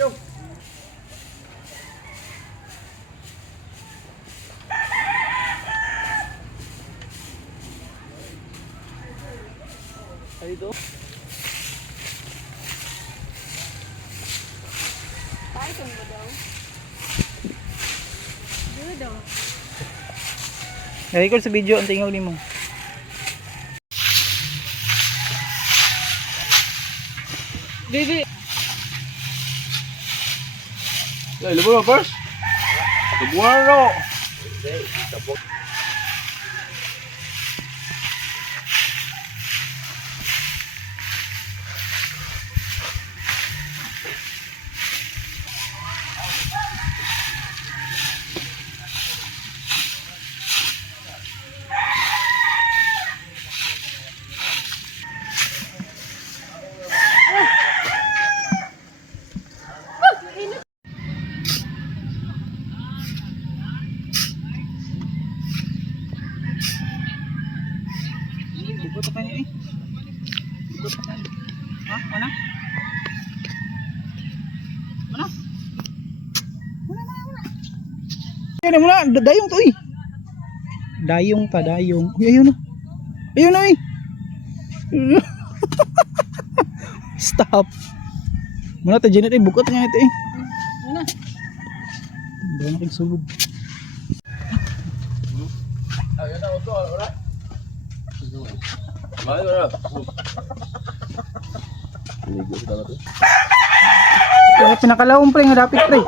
Dito. Python ba daw? Dito daw. Na-record sa video ang tingaw ni mo. Baby. Ay, lubo na first. Tubuhan ro. Bugot ka niya eh. Bugot ka niya. Ha? Mana? Mana? Mana? Mana? Dayong to eh. Dayong ta, dayong. Uy, ayun na. Ayun na eh. Stop. Muna ta Janet eh. Bugot nga ito eh. Ano? Hindi na kagsulog. Ayun na, uto, wala. Mahal na. Ligo sa dapat. Kaya pinakalawang pre nga dapit pre.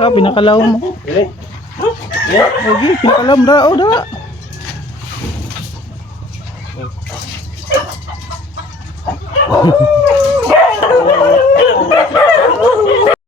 Ah, pinakalawang mo. Okay, pinakalawang dara. Oh, dara.